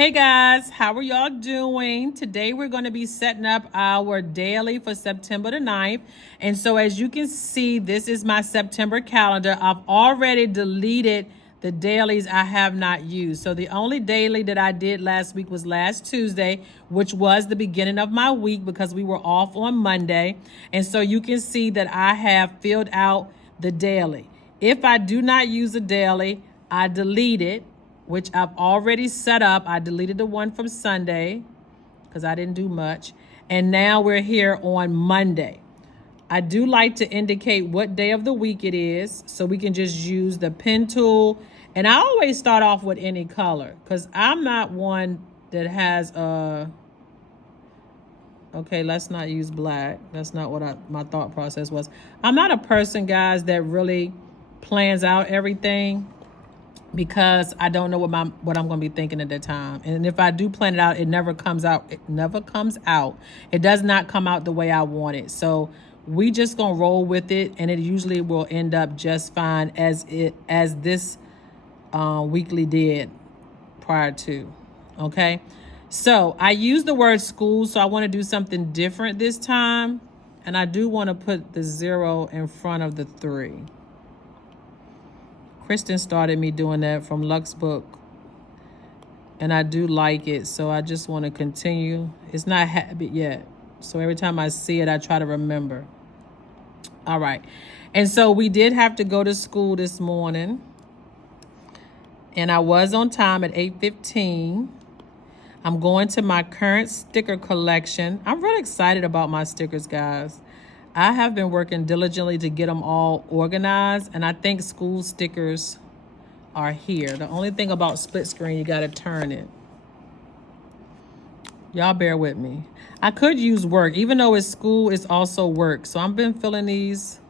Hey guys, how are y'all doing? Today we're going to be setting up our daily for September the 9th. And so as you can see, this is my September calendar. I've already deleted the dailies I have not used. So the only daily that I did last week was last Tuesday, which was the beginning of my week because we were off on Monday. And so you can see that I have filled out the daily. If I do not use a daily, I delete it, which I've already set up. I deleted the one from Sunday because I didn't do much. And now we're here on Monday. I do like to indicate what day of the week it is so we can just use the pen tool. And I always start off with any color because I'm not one that has okay, let's not use black. That's not what my thought process was. I'm not a person, guys, that really plans out everything, because I don't know what I'm going to be thinking at that time. And if I do plan it out, it never comes out. It never comes out. It does not come out the way I want it. So we just going to roll with it, and it usually will end up just fine as this weekly did prior to. Okay? So I use the word school, so I want to do something different this time. And I do want to put the 0 in front of the 3. Kristen started me doing that from Luxe Book, and I do like it, so I just want to continue. It's not habit yet, so every time I see it, I try to remember. All right, and so we did have to go to school this morning, and I was on time at 8:15. I'm going to my current sticker collection. I'm really excited about my stickers, guys. I have been working diligently to get them all organized, and I think school stickers are here. The only thing about split screen, you got to turn it. Y'all bear with me. I could use work. Even though it's school, it's also work. So I've been filling these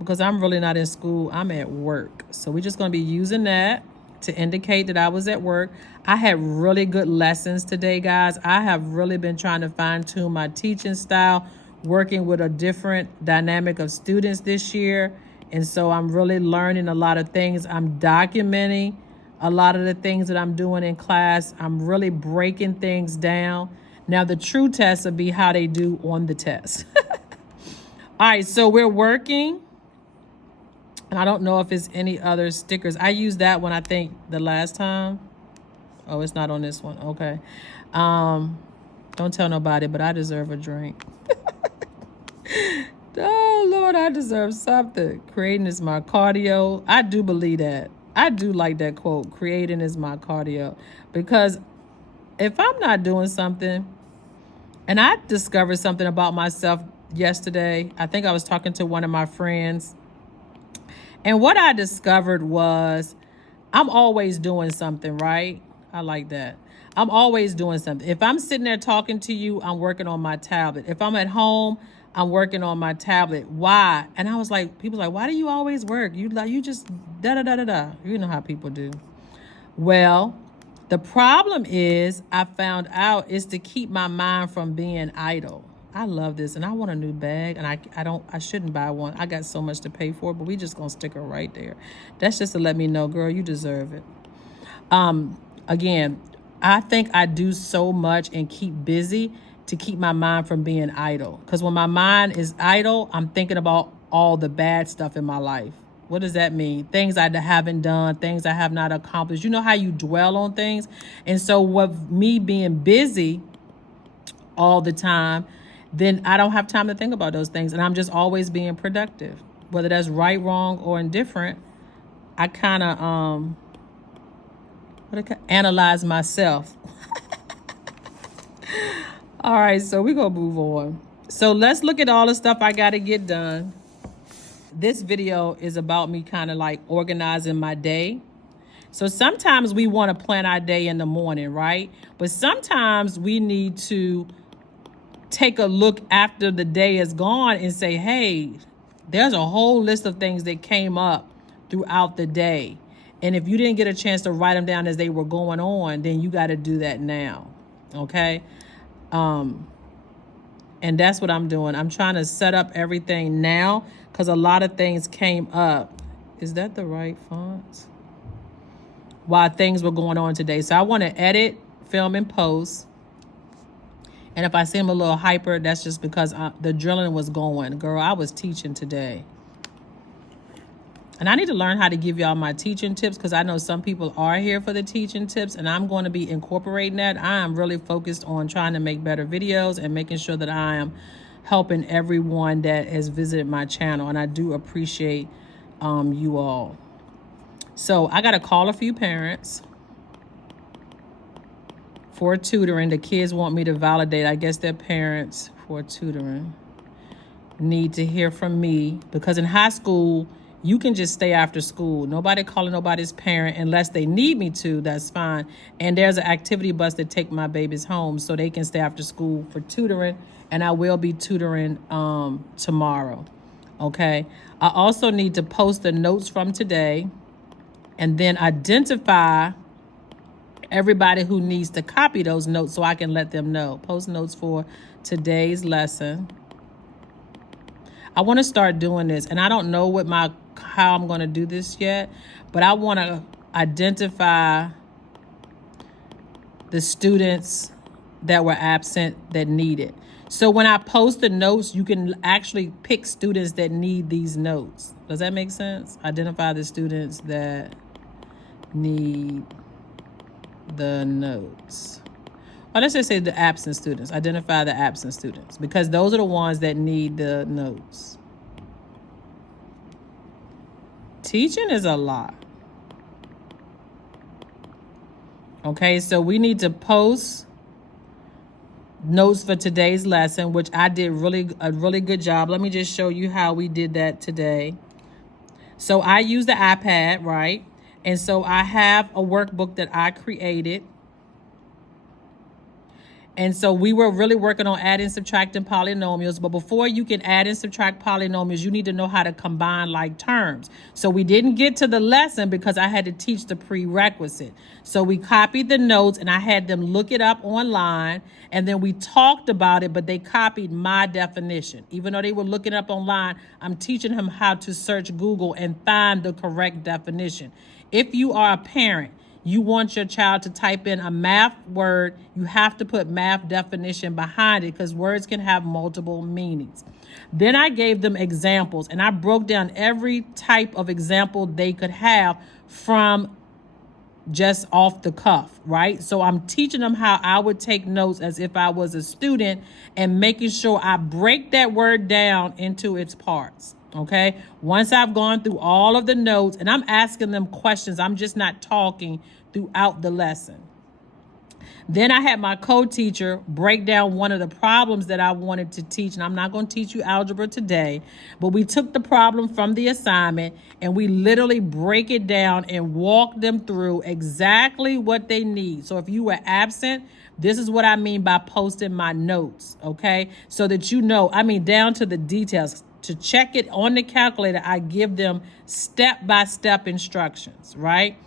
because I'm really not in school. I'm at work. So we're just going to be using that to indicate that I was at work. I had really good lessons today, guys. I have really been trying to fine-tune my teaching style, working with a different dynamic of students this year. And so I'm really learning a lot of things. I'm documenting a lot of the things that I'm doing in class. I'm really breaking things down. Now the true test will be how they do on the test. All right, so we're working. And I don't know if it's any other stickers. I used that one, I think, the last time. Oh, it's not on this one. Okay. Don't tell nobody, but I deserve a drink. Oh, Lord, I deserve something. Creating is my cardio. I do believe that. I do like that quote. Creating is my cardio. Because if I'm not doing something, and I discovered something about myself yesterday. I think I was talking to one of my friends. And what I discovered was I'm always doing something, right? I like that. I'm always doing something. If I'm sitting there talking to you, I'm working on my tablet. If I'm at home, I'm working on my tablet. Why? And I was like, people like, why do you always work? You just da-da-da-da-da. You know how people do. Well, the problem is I found out is to keep my mind from being idle. I love this, and I want a new bag, and I shouldn't buy one. I got so much to pay for, but we just gonna stick her right there. That's just to let me know, girl, you deserve it. Again, I think I do so much and keep busy to keep my mind from being idle. Because when my mind is idle, I'm thinking about all the bad stuff in my life. What does that mean? Things I haven't done, things I have not accomplished. You know how you dwell on things? And so with me being busy all the time, then I don't have time to think about those things. And I'm just always being productive. Whether that's right, wrong, or indifferent, I kind of analyze myself. All right, so we're going to move on. So let's look at all the stuff I got to get done. This video is about me kind of like organizing my day. So sometimes we want to plan our day in the morning, right? But sometimes we need to take a look after the day is gone and say, hey, there's a whole list of things that came up throughout the day. And if you didn't get a chance to write them down as they were going on, then you got to do that now. Okay. And that's what I'm doing. I'm trying to set up everything now because a lot of things came up. Is that the right font? while things were going on today. So I want to edit, film, and post. And if I seem a little hyper, that's just because the drilling was going. Girl, I was teaching today. And I need to learn how to give y'all my teaching tips, because I know some people are here for the teaching tips, and I'm going to be incorporating that. I am really focused on trying to make better videos and making sure that I am helping everyone that has visited my channel. And I do appreciate you all. So I got to call a few parents for tutoring. The kids want me to validate. I guess their parents for tutoring need to hear from me, because in high school, you can just stay after school. Nobody calling nobody's parent unless they need me to. That's fine. And there's an activity bus that take my babies home so they can stay after school for tutoring. And I will be tutoring tomorrow. Okay. I also need to post the notes from today and then identify everybody who needs to copy those notes so I can let them know. Post notes for today's lesson. I want to start doing this, and I don't know how I'm going to do this yet, but I want to identify the students that were absent that need it. So when I post the notes, you can actually pick students that need these notes. Does that make sense? Identify the students that need the notes. Or let's just say the absent students. Identify the absent students, because those are the ones that need the notes. Teaching is a lot. Okay, so we need to post notes for today's lesson, which I did a really good job. Let me just show you how we did that today. So I use the iPad, right? And so I have a workbook that I created. And so we were really working on adding, subtracting polynomials. But before you can add and subtract polynomials, you need to know how to combine like terms. So we didn't get to the lesson because I had to teach the prerequisite. So we copied the notes and I had them look it up online. And then we talked about it, but they copied my definition. Even though they were looking up online, I'm teaching them how to search Google and find the correct definition. If you are a parent, you want your child to type in a math word, you have to put math definition behind it, because words can have multiple meanings. Then I gave them examples, and I broke down every type of example they could have from just off the cuff, right? So I'm teaching them how I would take notes as if I was a student, and making sure I break that word down into its parts. Okay, once I've gone through all of the notes, and I'm asking them questions, I'm just not talking throughout the lesson. Then I had my co-teacher break down one of the problems that I wanted to teach. And I'm not going to teach you algebra today, but we took the problem from the assignment and we literally break it down and walk them through exactly what they need. So if you were absent, this is what I mean by posting my notes, okay? So that you know, I mean, down to the details. To check it on the calculator, I give them step-by-step instructions, right?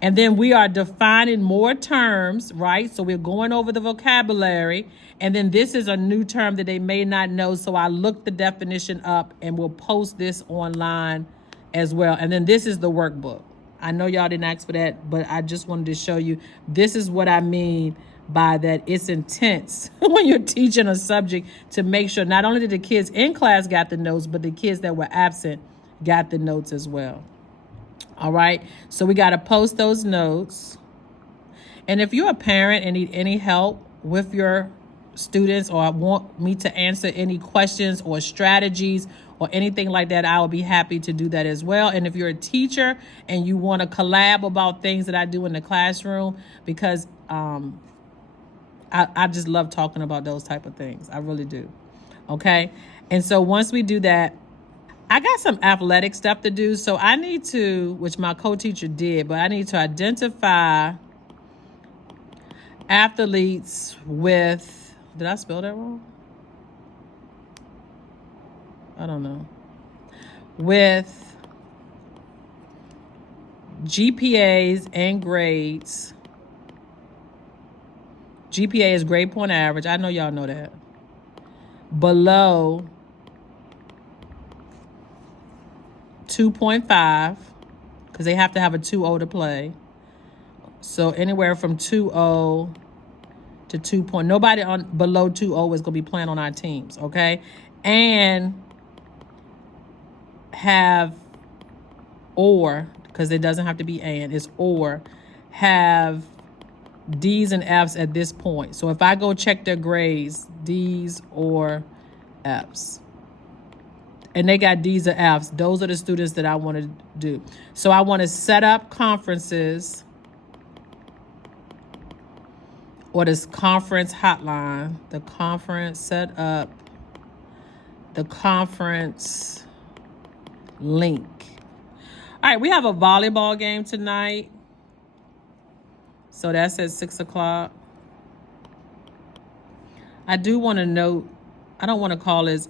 And then we are defining more terms, right? So we're going over the vocabulary. And then this is a new term that they may not know. So I look the definition up and we'll post this online as well. And then this is the workbook. I know y'all didn't ask for that, but I just wanted to show you, this is what I mean by that. It's intense when you're teaching a subject to make sure not only did the kids in class got the notes, but the kids that were absent got the notes as well. All right, so we got to post those notes. And if you're a parent and need any help with your students, or want me to answer any questions or strategies or anything like that, I will be happy to do that as well. And if you're a teacher and you want to collab about things that I do in the classroom, because I just love talking about those type of things. I really do. Okay. And so once we do that, I got some athletic stuff to do. So I need to, which my co-teacher did, but I need to identify athletes with, did I spell that wrong? I don't know. With GPAs and grades. GPA is grade point average. I know y'all know that. Below 2.5, because they have to have a 2.0 to play. So anywhere from 2-0 to 2 point. Nobody on below 2-0 is going to be playing on our teams, okay? And have or, because it doesn't have to be and, it's or, have D's and F's at this point. So if I go check their grades, D's or F's, and they got D's or F's, those are the students that I want to do. So I want to set up conferences or this conference hotline, the conference, set up the conference link. All right, we have a volleyball game tonight. So that's at 6 o'clock. I do want to note, I don't want to call this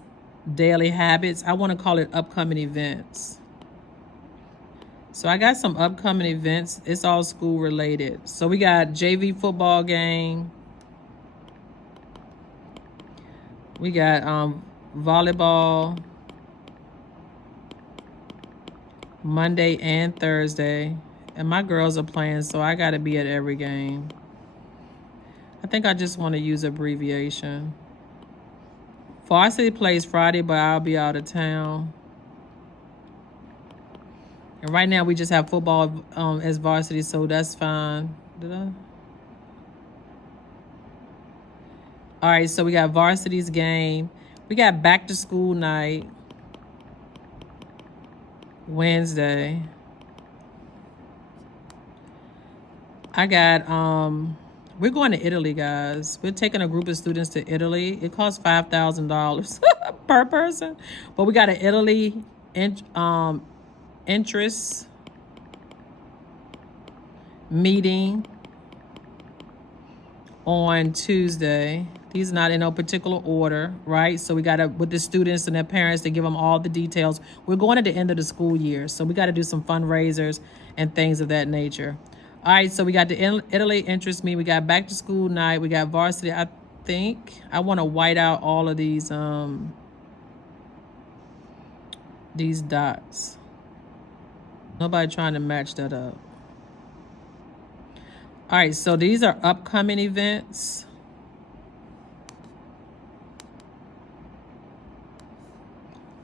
daily habits. I want to call it upcoming events. So I got some upcoming events. It's all school related. So we got JV football game. We got volleyball Monday and Thursday. And my girls are playing, so I got to be at every game. I think I just want to use abbreviation. Varsity plays Friday, but I'll be out of town. And right now we just have football as varsity, so that's fine. Did I? All right, so we got varsity's game. We got back to school night. Wednesday. I got, we're going to Italy, guys. We're taking a group of students to Italy. It costs $5,000 per person. But we got an Italy interest meeting on Tuesday. These are not in no particular order, right? So we got to, with the students and their parents, to give them all the details. We're going at the end of the school year, so we got to do some fundraisers and things of that nature. All right, so we got the Italy interest meeting. We got back to school night. We got varsity. I think I want to white out all of these dots. Nobody trying to match that up. All right, so these are upcoming events.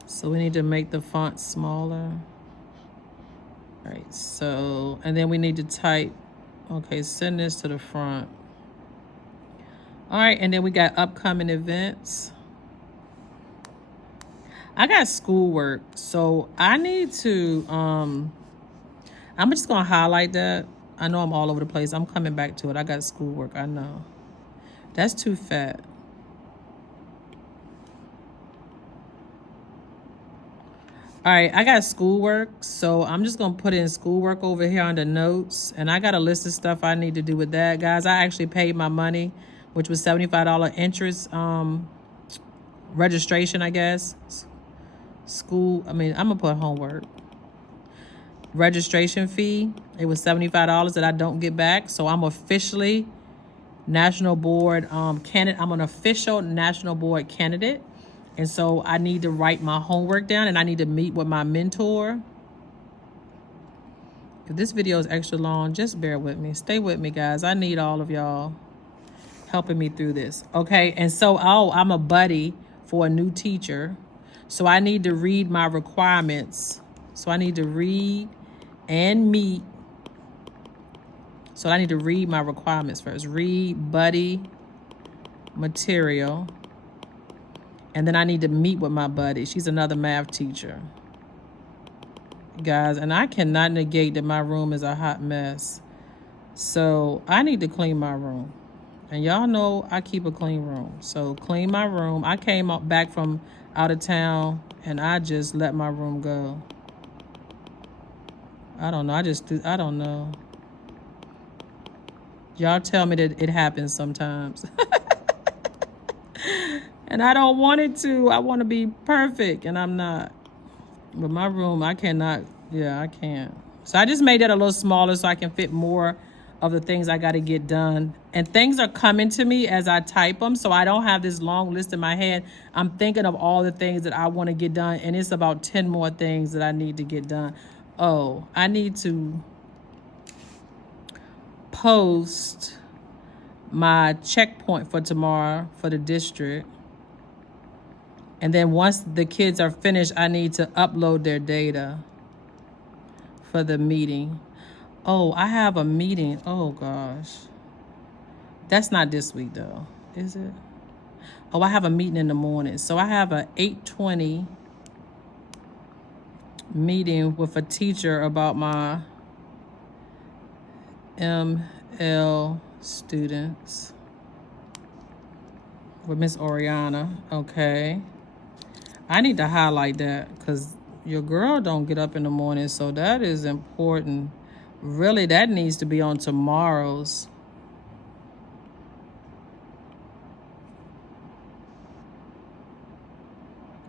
So we need to make the font smaller. All right, so, and then we need to type, okay, send this to the front. All right, and then we got upcoming events. I got schoolwork, so I need to, I'm just gonna highlight that. I know I'm all over the place. I'm coming back to it. I got schoolwork, I know. That's too fat. All right, I got schoolwork, so I'm just going to put in schoolwork over here under notes, and I got a list of stuff I need to do with that. Guys, I actually paid my money, which was $75 interest registration, I guess. I'm going to put homework. Registration fee, it was $75 that I don't get back, so I'm officially national board candidate. I'm an official national board candidate. And so I need to write my homework down, and I need to meet with my mentor. If this video is extra long, just bear with me. Stay with me, guys. I need all of y'all helping me through this. Okay, and so, I'm a buddy for a new teacher. So I need to read my requirements. So I need to read and meet. So I need to read my requirements first. Read buddy material. And then I need to meet with my buddy. She's another math teacher. Guys, and I cannot negate that my room is a hot mess. So I need to clean my room. And y'all know I keep a clean room. So clean my room. I came back from out of town and I just let my room go. I don't know. I don't know. Y'all tell me that it happens sometimes. And I don't want it to. I want to be perfect, and I'm not. But my room, I cannot. Yeah, I can't. So I just made that a little smaller so I can fit more of the things I got to get done. And things are coming to me as I type them, so I don't have this long list in my head. I'm thinking of all the things that I want to get done, and it's about 10 more things that I need to get done. Oh, I need to post my checkpoint for tomorrow for the district. And then once the kids are finished, I need to upload their data for the meeting. Oh, I have a meeting. Oh, gosh. That's not this week, though, is it? Oh, I have a meeting in the morning. So I have a 8:20 meeting with a teacher about my ML students with Miss Oriana. Okay. I need to highlight that because your girl don't get up in the morning, so that is important. Really, that needs to be on tomorrow's.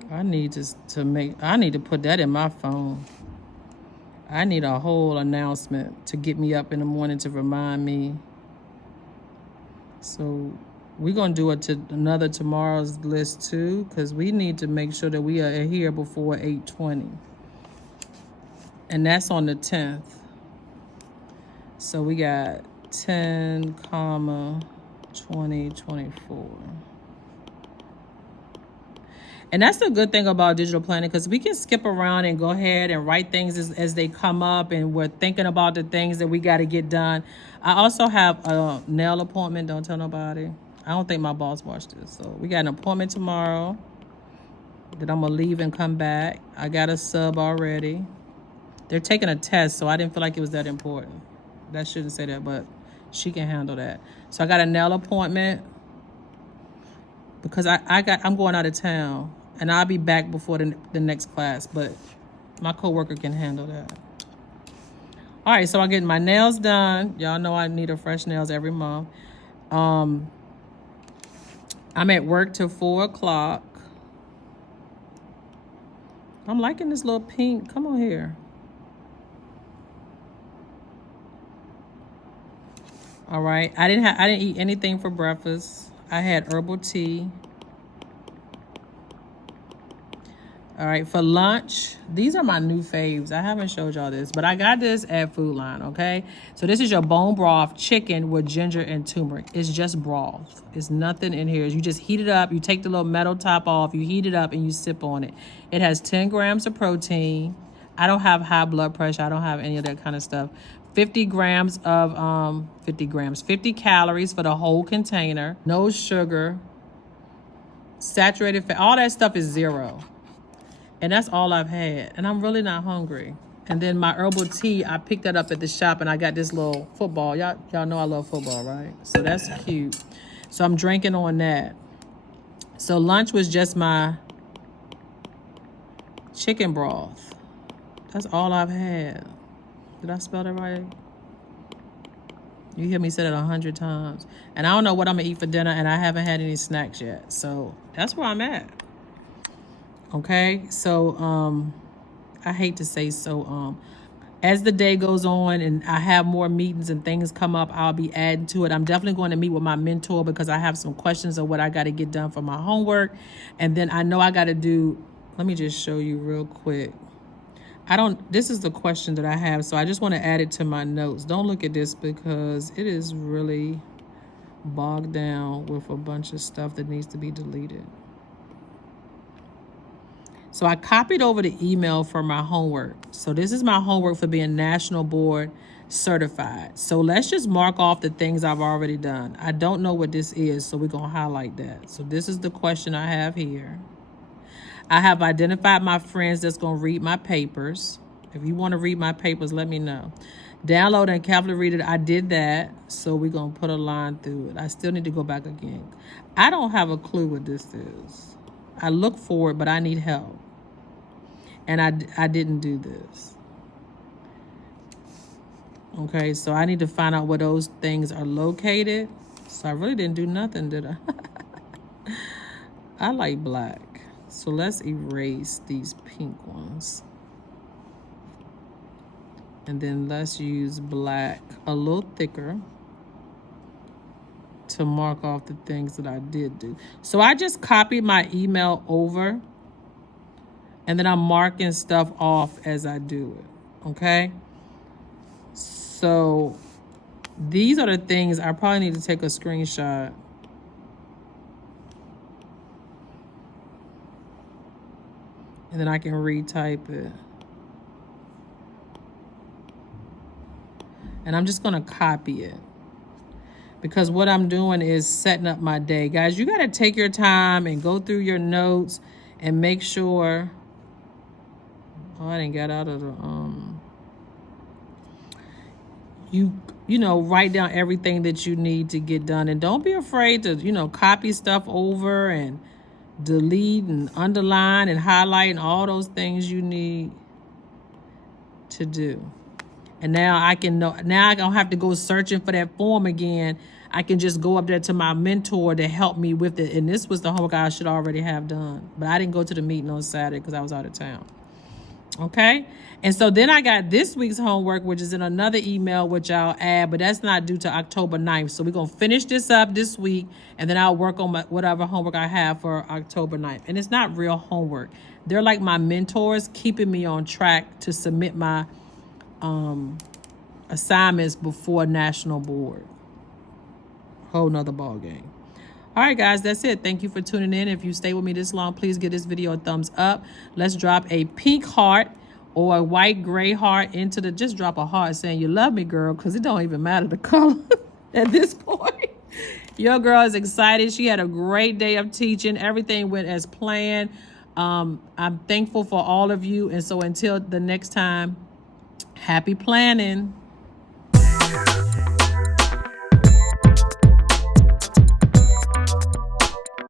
I need to put that in my phone. I need a whole announcement to get me up in the morning to remind me. So we're going to do another tomorrow's list too, because we need to make sure that we are here before 8:20. And that's on the 10th. So we got 10, 20, 24. And that's the good thing about digital planning, because we can skip around and go ahead and write things as they come up, and we're thinking about the things that we got to get done. I also have a nail appointment. Don't tell nobody. I don't think my boss watched this. So we got an appointment tomorrow that I'm going to leave and come back. I got a sub already. They're taking a test, so I didn't feel like it was that important. That shouldn't say that, but she can handle that. So I got a nail appointment because I'm going out of town. And I'll be back before the next class, but my coworker can handle that. All right, so I'm getting my nails done. Y'all know I need a fresh nails every month. I'm at work till 4 o'clock. I'm liking this little pink. Come on here. All right, I didn't eat anything for breakfast. I had herbal tea. All right, for lunch, these are my new faves. I haven't showed y'all this, but I got this at Food Line, okay? So this is your bone broth chicken with ginger and turmeric. It's just broth. It's nothing in here. You just heat it up. You take the little metal top off. You heat it up and you sip on it. It has 10 grams of protein. I don't have high blood pressure. I don't have any of that kind of stuff. 50 grams of, 50 calories for the whole container. No sugar. Saturated fat. All that stuff is 0. And that's all I've had. And I'm really not hungry. And then my herbal tea, I picked that up at the shop, and I got this little football. Y'all know I love football, right? So that's cute. So I'm drinking on that. So lunch was just my chicken broth. That's all I've had. Did I spell that right? You hear me say that 100 times. And I don't know what I'm going to eat for dinner, and I haven't had any snacks yet. So that's where I'm at. Okay, so I hate to say so. As the day goes on and I have more meetings and things come up, I'll be adding to it. I'm definitely going to meet with my mentor because I have some questions of what I got to get done for my homework. And then I know I got to do, let me just show you real quick. This is the question that I have, so I just want to add it to my notes. Don't look at this because it is really bogged down with a bunch of stuff that needs to be deleted. So I copied over the email for my homework. So this is my homework for being National Board Certified. So let's just mark off the things I've already done. I don't know what this is, so we're going to highlight that. So this is the question I have here. I have identified my friends that's going to read my papers. If you want to read my papers, let me know. Download and carefully read it. I did that, so we're going to put a line through it. I still need to go back again. I don't have a clue what this is. I look for it, but I need help. And I didn't do this. Okay, so I need to find out where those things are located. So I really didn't do nothing, did I? I like black. So let's erase these pink ones. And then let's use black a little thicker to mark off the things that I did do. So I just copied my email over, and then I'm marking stuff off as I do it, okay? So These are the things I probably need to take a screenshot. And then I can retype it. And I'm just going to copy it. Because what I'm doing is setting up my day. Guys, you got to take your time and go through your notes and make sure. Oh, I didn't get out of the you know, write down everything that you need to get done, and don't be afraid to, you know, copy stuff over and delete and underline and highlight and all those things you need to do. And now I can know, now I don't have to go searching for that form again. I can just go up there to my mentor to help me with it. And this was the homework I should already have done, but I didn't go to the meeting on Saturday because I was out of town. Okay. And so then I got this week's homework, which is in another email, which I'll add, but that's not due to October 9th. So we're going to finish this up this week, and then I'll work on whatever homework I have for October 9th. And it's not real homework. They're like my mentors, keeping me on track to submit my assignments before national board. Whole nother ball game. All right, guys, that's it. Thank you for tuning in. If you stay with me this long, please give this video a thumbs up. Let's drop a pink heart or a white gray heart into the, just drop a heart saying you love me, girl, because it don't even matter the color at this point. Your girl is excited. She had a great day of teaching. Everything went as planned. I'm thankful for all of you. And so until the next time, happy planning.